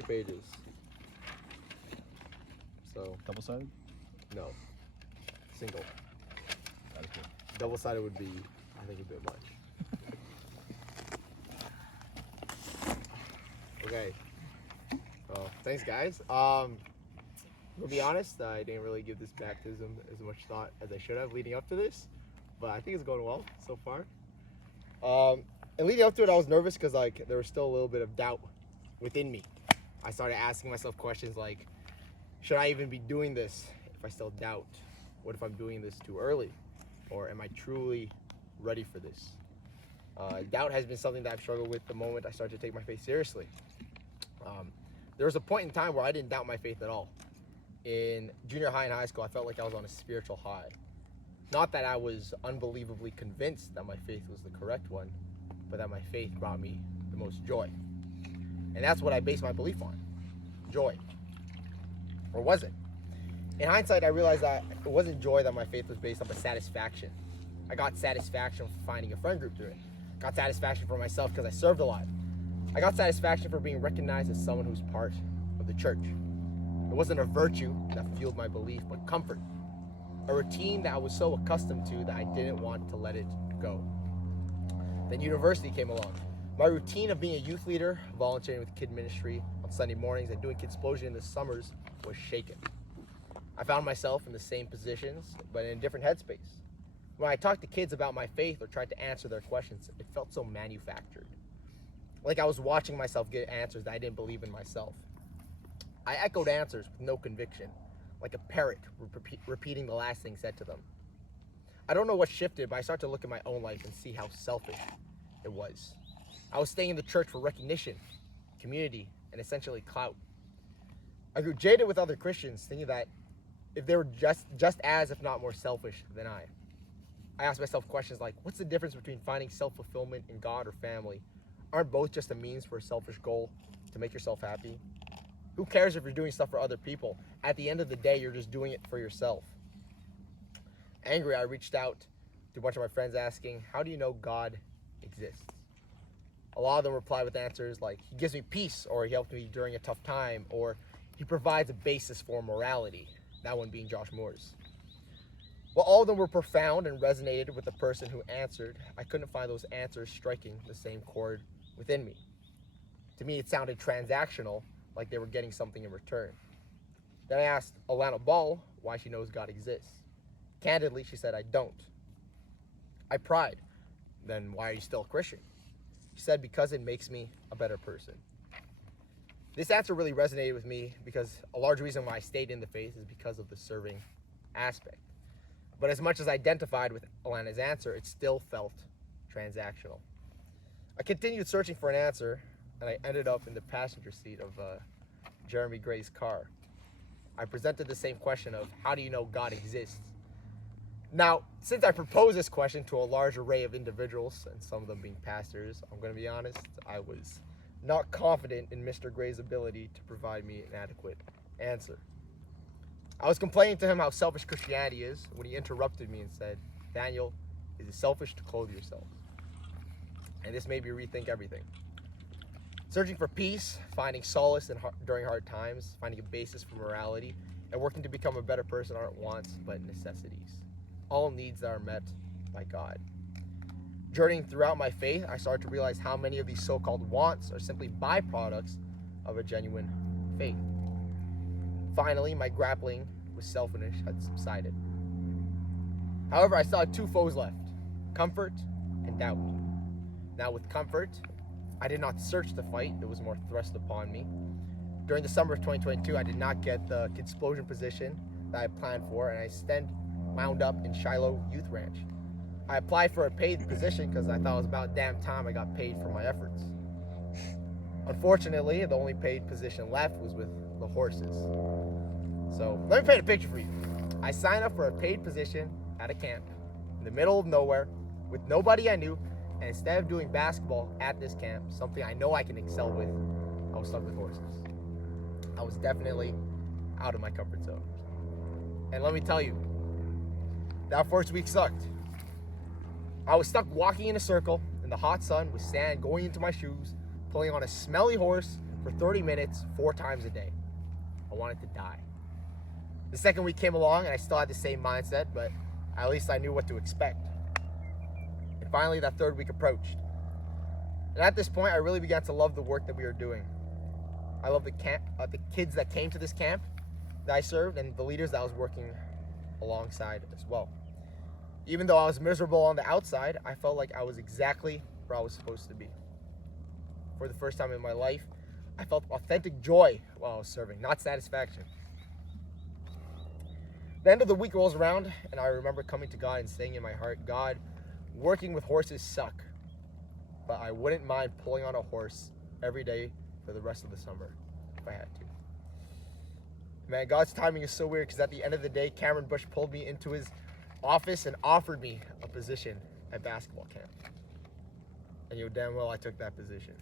3 pages. So, Double-sided? no. Single. That is good. Double-sided would be, I think, a bit much. Okay. Well, thanks, guys. To be honest, I didn't really give this baptism as much thought as I should have leading up to this, but I think it's going well so far. And leading up to it, I was nervous because like there was still a little bit of doubt within me. I started asking myself questions like, should I even be doing this if I still doubt? What if I'm doing this too early? Or am I truly ready for this? Doubt has been something that I've struggled with the moment I started to take my faith seriously. There was a point in time where I didn't doubt my faith at all. In junior high and high school, I felt like I was on a spiritual high. Not that I was unbelievably convinced that my faith was the correct one, but that my faith brought me the most joy. And that's what I based my belief on. Joy. Or was it? In hindsight, I realized that it wasn't joy that my faith was based on, but satisfaction. I got satisfaction from finding a friend group through it. Got satisfaction for myself because I served a lot. I got satisfaction for being recognized as someone who's part of the church. It wasn't a virtue that fueled my belief, but comfort. A routine that I was so accustomed to that I didn't want to let it go. Then university came along. My routine of being a youth leader, volunteering with kid ministry on Sunday mornings, and doing Kidsplosion in the summers was shaken. I found myself in the same positions, but in a different headspace. When I talked to kids about my faith or tried to answer their questions, it felt so manufactured. Like I was watching myself get answers that I didn't believe in myself. I echoed answers with no conviction, like a parrot repeating the last thing said to them. I don't know what shifted, but I started to look at my own life and see how selfish it was. I was staying in the church for recognition, community, and essentially clout. I grew jaded with other Christians, thinking that if they were just as, if not more selfish than I asked myself questions like, what's the difference between finding self-fulfillment in God or family? Aren't both just a means for a selfish goal to make yourself happy? Who cares if you're doing stuff for other people? At the end of the day, you're just doing it for yourself. Angry, I reached out to a bunch of my friends asking, how do you know God exists? A lot of them replied with answers like, he gives me peace, or he helped me during a tough time, or he provides a basis for morality, that one being Josh Moore's. While all of them were profound and resonated with the person who answered, I couldn't find those answers striking the same chord within me. To me, it sounded transactional, like they were getting something in return. Then I asked Alana Ball why she knows God exists. Candidly, she said, I don't. I pried. Then why are you still a Christian? She said, because it makes me a better person. This answer really resonated with me because a large reason why I stayed in the faith is because of the serving aspect. But as much as I identified with Alana's answer, it still felt transactional. I continued searching for an answer, and I ended up in the passenger seat of Jeremy Gray's car. I presented the same question of, how do you know God exists? Now, since I proposed this question to a large array of individuals, and some of them being pastors, I'm going to be honest, I was not confident in Mr. Gray's ability to provide me an adequate answer. I was complaining to him how selfish Christianity is when he interrupted me and said, Daniel, is it selfish to clothe yourself? And this made me rethink everything. Searching for peace, finding solace during hard times, finding a basis for morality, and working to become a better person aren't wants, but necessities. All needs that are met by God. Journeying throughout my faith, I started to realize how many of these so-called wants are simply byproducts of a genuine faith. Finally, my grappling with selfishness had subsided. However, I still had 2 foes left, comfort and doubt. Now with comfort, I did not search the fight, it was more thrust upon me. During the summer of 2022, I did not get the Kidsplosion position that I planned for, and I instead wound up in Shiloh Youth Ranch. I applied for a paid position because I thought it was about damn time I got paid for my efforts. Unfortunately, the only paid position left was with the horses. So let me paint a picture for you. I signed up for a paid position at a camp in the middle of nowhere with nobody I knew, and instead of doing basketball at this camp, something I know I can excel with, I was stuck with horses. I was definitely out of my comfort zone. And let me tell you, that first week sucked. I was stuck walking in a circle in the hot sun with sand going into my shoes, pulling on a smelly horse for 30 minutes, 4 times a day. I wanted to die. The second week came along and I still had the same mindset, but at least I knew what to expect. And finally, that third week approached. And at this point, I really began to love the work that we were doing. I love the kids that came to this camp that I served, and the leaders that I was working alongside as well. Even though I was miserable on the outside, I felt like I was exactly where I was supposed to be. For the first time in my life, I felt authentic joy while I was serving, not satisfaction. The end of the week rolls around, and I remember coming to God and saying in my heart, God, working with horses suck, but I wouldn't mind pulling on a horse every day for the rest of the summer if I had to. Man, God's timing is so weird, because at the end of the day, Cameron Bush pulled me into his office and offered me a position at basketball camp. And you know damn well I took that position.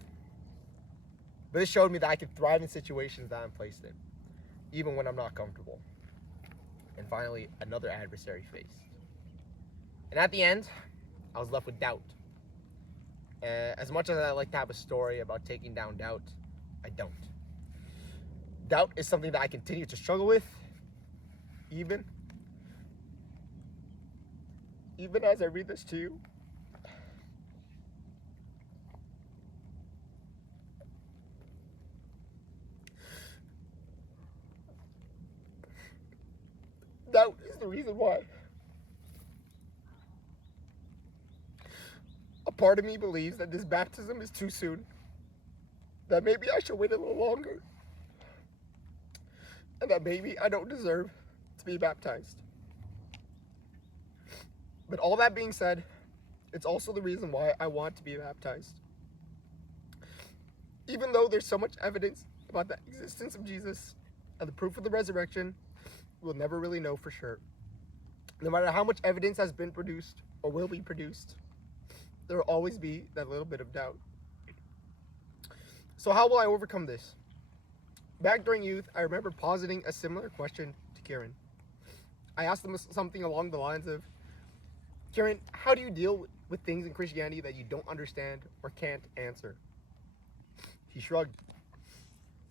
But this showed me that I could thrive in situations that I'm placed in, even when I'm not comfortable. And finally, another adversary faced. And at the end, I was left with doubt. As much as I like to have a story about taking down doubt, I don't. Doubt is something that I continue to struggle with, even as I read this to you. Doubt is the reason why. A part of me believes that this baptism is too soon, that maybe I should wait a little longer, and that maybe I don't deserve to be baptized. But all that being said, it's also the reason why I want to be baptized. Even though there's so much evidence about the existence of Jesus and the proof of the resurrection, we'll never really know for sure. No matter how much evidence has been produced or will be produced, there will always be that little bit of doubt. So how will I overcome this? Back during youth, I remember positing a similar question to Kieran. I asked him something along the lines of, Kieran, how do you deal with things in Christianity that you don't understand or can't answer? He shrugged.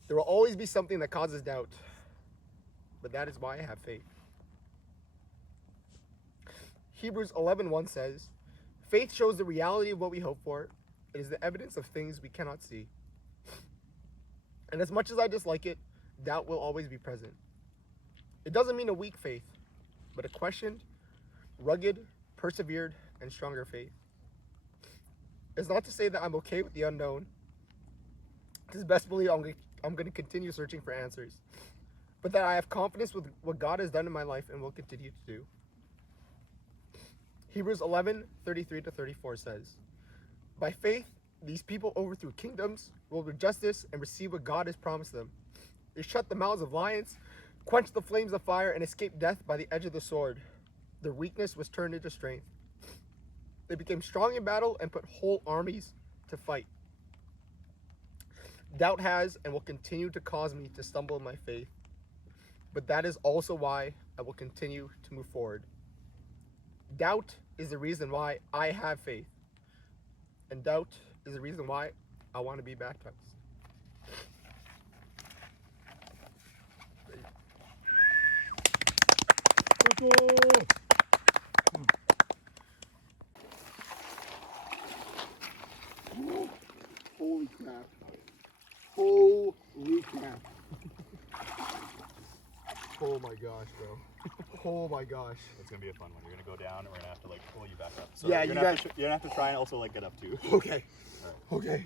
There will always be something that causes doubt, but that is why I have faith. Hebrews 11:1 says, faith shows the reality of what we hope for. It is the evidence of things we cannot see. And as much as I dislike it, doubt will always be present. It doesn't mean a weak faith, but a questioned, rugged, persevered, and stronger faith. It's not to say that I'm okay with the unknown, because best believe I'm going to continue searching for answers, but that I have confidence with what God has done in my life and will continue to do. Hebrews 11:33-34 says, by faith, these people overthrew kingdoms, ruled with justice, and received what God has promised them. They shut the mouths of lions, quenched the flames of fire, and escaped death by the edge of the sword. Their weakness was turned into strength. They became strong in battle and put whole armies to fight. Doubt has and will continue to cause me to stumble in my faith, but that is also why I will continue to move forward. Doubt is the reason why I have faith, and doubt is the reason why I want to be baptized. Holy crap. Holy crap. Oh my gosh, bro. Oh my gosh. It's gonna be a fun one. You're gonna go down, and we're gonna have to like pull you back up. So yeah, you're gonna have to try and also like get up too. Okay. All right. Okay.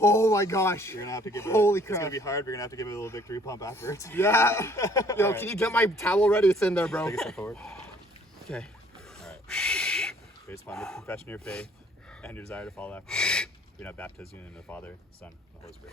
Oh my gosh. You're gonna have to give Holy crap. crap. It's gonna be hard. We're gonna have to give it a little victory pump afterwards. Yeah. Yo, right. Can you get my towel ready? It's in there, bro. Take a step forward. Okay. All right. Based upon the confession of your faith and your desire to follow after Him, we now baptize you in the Father, Son, and the Holy Spirit.